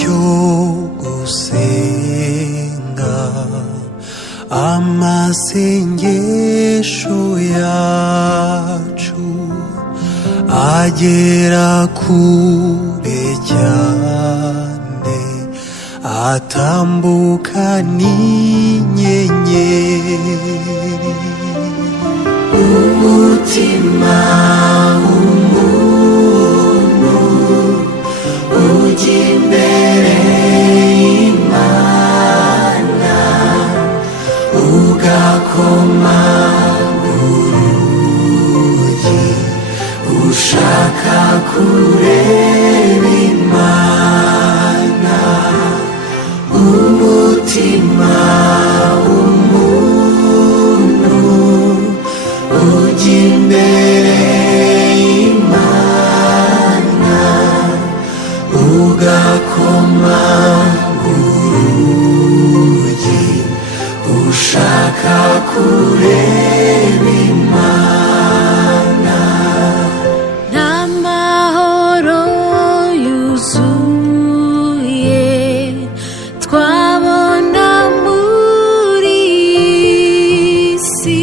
cyo gusenga amasengesho yacu agera kure cyane, atambuka n'inyenyeri. Umutima w'umuntu ujya imbere y'Imana, ugakomanga urugi, ushaka kureba Imana. Umutima w'umuntu ujya imbere y'Imana, ugakomanga urugi, ushaka kureba Imana. N'amahoro yuzuye twabona muri iyi si,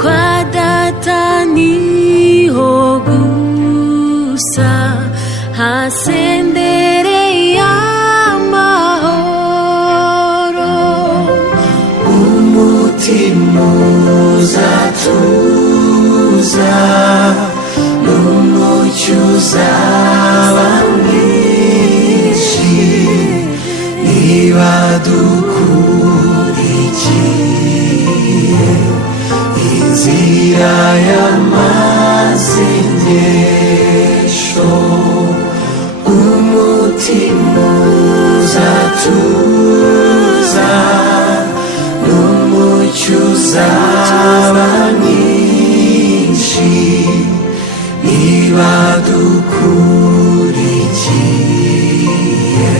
kwa Data niho gusa hasendereye amahoro. Umutima uzatuza n'umucyo uzaba mwinshi, niba dukurikiye inzira y'amasengesho. Umutima uzatuza n'umucyo uzaba mwinshi, niba dukurikiye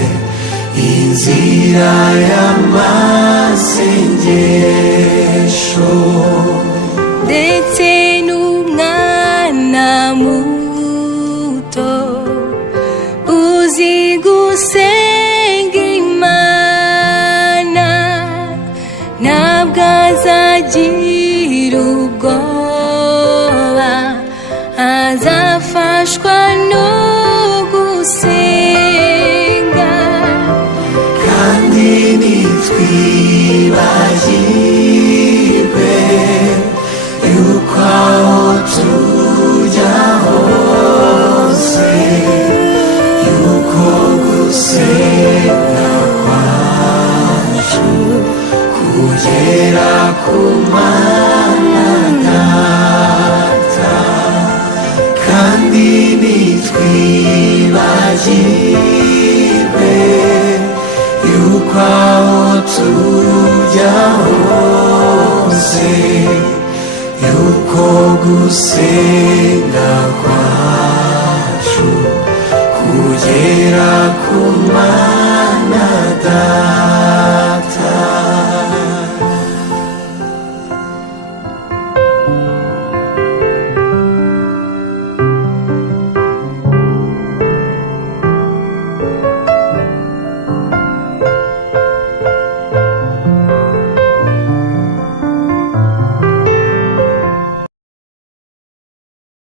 inzira y'amasengesho. Ndetse n'umwana muto uzi gusenga Imana, ntabwo azagira ubwoba, azafashwa no gusenga. Kandi nitwibagirwe yuko aho tujya hose, yuko gusenga kwacu kugera ku Mana Data. Kandi nitwibagirwe yuko aho tujya hose, yuko gusenga kwacu kugera ku Mana Data.